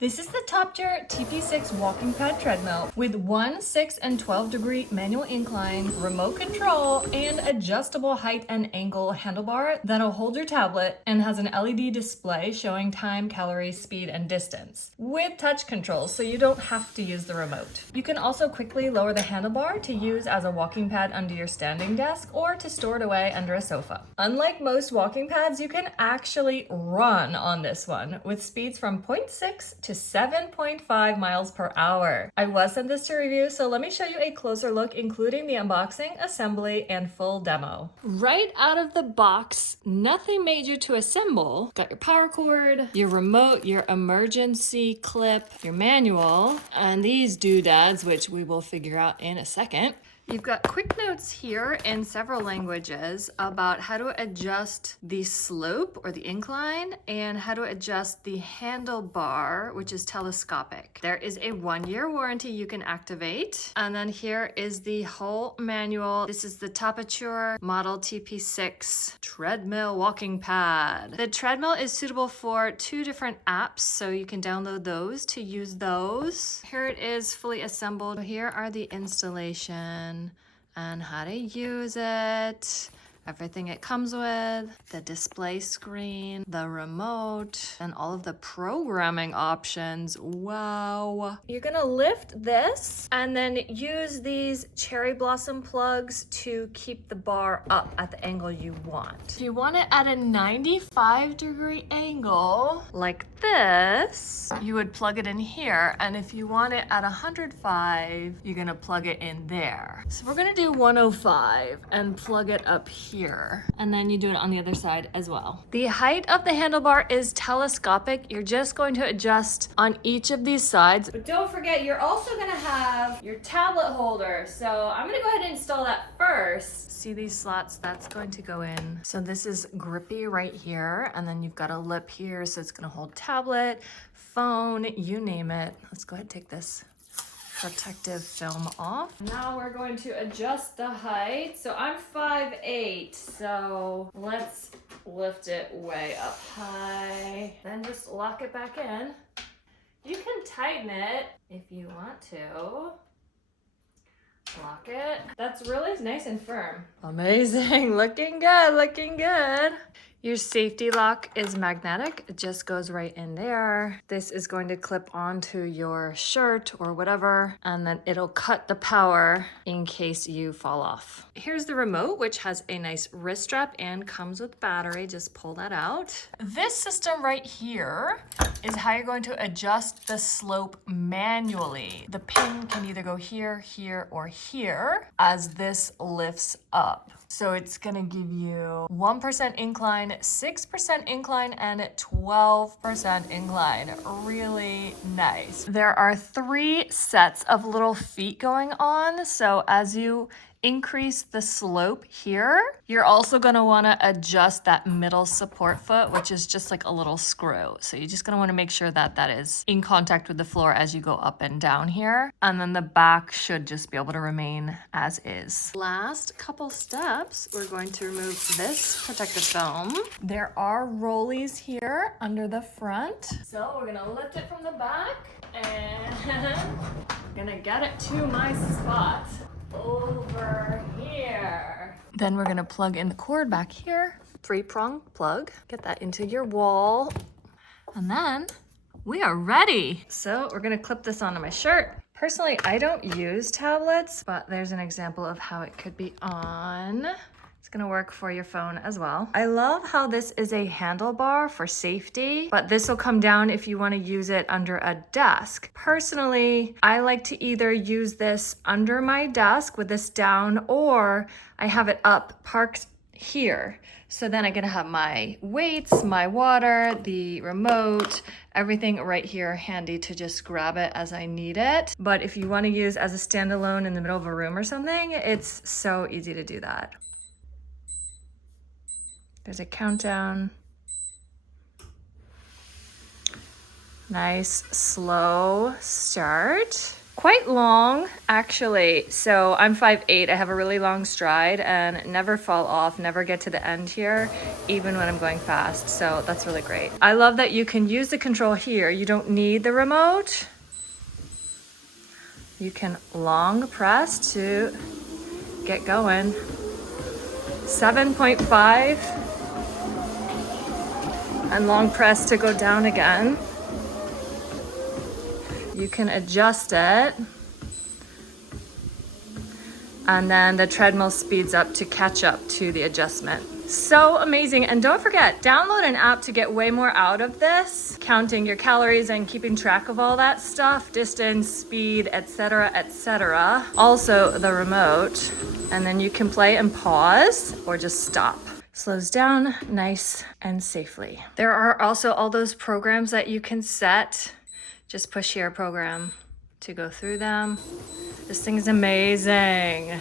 This is the Toputure TP6 walking pad treadmill with 1, 6, and 12-degree manual incline, remote control, and adjustable height and angle handlebar that'll hold your tablet and has an LED display showing time, calories, speed, and distance with touch controls so you don't have to use the remote. You can also quickly lower the handlebar to use as a walking pad under your standing desk or to store it away under a sofa. Unlike most walking pads, you can actually run on this one with speeds from 0.6 to 7.5 miles per hour. I was sent this to review, so let me show you a closer look, including the unboxing, assembly, and full demo. Right out of the box, nothing major to assemble. Got your power cord, your remote, your emergency clip, your manual, and these doodads, which we will figure out in a second. You've got quick notes here in several languages about how to adjust the slope or the incline and how to adjust the handlebar, which is telescopic. There is a 1-year warranty you can activate. And then here is the whole manual. This is the Toputure model TP6 treadmill walking pad. The treadmill is suitable for 2 different apps, so you can download those to use those. Here it is fully assembled. Here are the installation and how to use it, everything it comes with, the display screen, the remote, and all of the programming options. Wow. You're gonna lift this and then use these cherry blossom plugs to keep the bar up at the angle you want. If you want it at a 95-degree angle, like this, you would plug it in here. And if you want it at 105, you're gonna plug it in there. So we're gonna do 105 and plug it up here. And then you do it on the other side as well. The height of the handlebar is telescopic. You're just going to adjust on each of these sides. But don't forget, you're also gonna have your tablet holder. So I'm gonna go ahead and install that first. See these slots? That's going to go in. So this is grippy right here. And then you've got a lip here. So it's gonna hold tablet, phone, you name it. Let's go ahead and take this protective film off. Now we're going to adjust the height. So I'm 5'8", so let's lift it way up high. Then just lock it back in. You can tighten it if you want to. Lock it. That's really nice and firm. Amazing, looking good, looking good. Your safety lock is magnetic. It just goes right in there. This is going to clip onto your shirt or whatever, and then it'll cut the power in case you fall off. Here's the remote, which has a nice wrist strap and comes with battery. Just pull that out. This system right here is how you're going to adjust the slope manually. The pin can either go here, here, or here as this lifts up. So it's gonna give you 1% incline, 6% incline, and 12% incline. Really nice. There are 3 sets of little feet going on. So as you increase the slope here, you're also gonna wanna adjust that middle support foot, which is just like a little screw. So you're just gonna wanna make sure that that is in contact with the floor as you go up and down here. And then the back should just be able to remain as is. Last couple steps, we're going to remove this protective film. There are rollies here under the front. So we're gonna lift it from the back and gonna get it to my spot over here. Then we're gonna plug in the cord back here. 3-prong plug. Get that into your wall. And then we are ready. So we're gonna clip this onto my shirt. Personally, I don't use tablets, but there's an example of how it could be on. It's gonna work for your phone as well. I love how this is a handlebar for safety, but this will come down if you wanna use it under a desk. Personally, I like to either use this under my desk with this down, or I have it up parked here. So then I can have my weights, my water, the remote, everything right here handy to just grab it as I need it. But if you wanna use as a standalone in the middle of a room or something, it's so easy to do that. There's a countdown. Nice, slow start. quite long actually. So I'm 5'8", I have a really long stride and never fall off, never get to the end here, even when I'm going fast. So that's really great. I love that you can use the control here. You don't need the remote. You can long press to get going. 7.5 and long press to go down again. You can adjust it. And then the treadmill speeds up to catch up to the adjustment. So amazing. And don't forget, download an app to get way more out of this, counting your calories and keeping track of all that stuff, distance, speed, etc., etc. Also the remote, and then you can play and pause or just stop. Slows down nice and safely. There are also all those programs that you can set. Just push here program to go through them. This thing is amazing.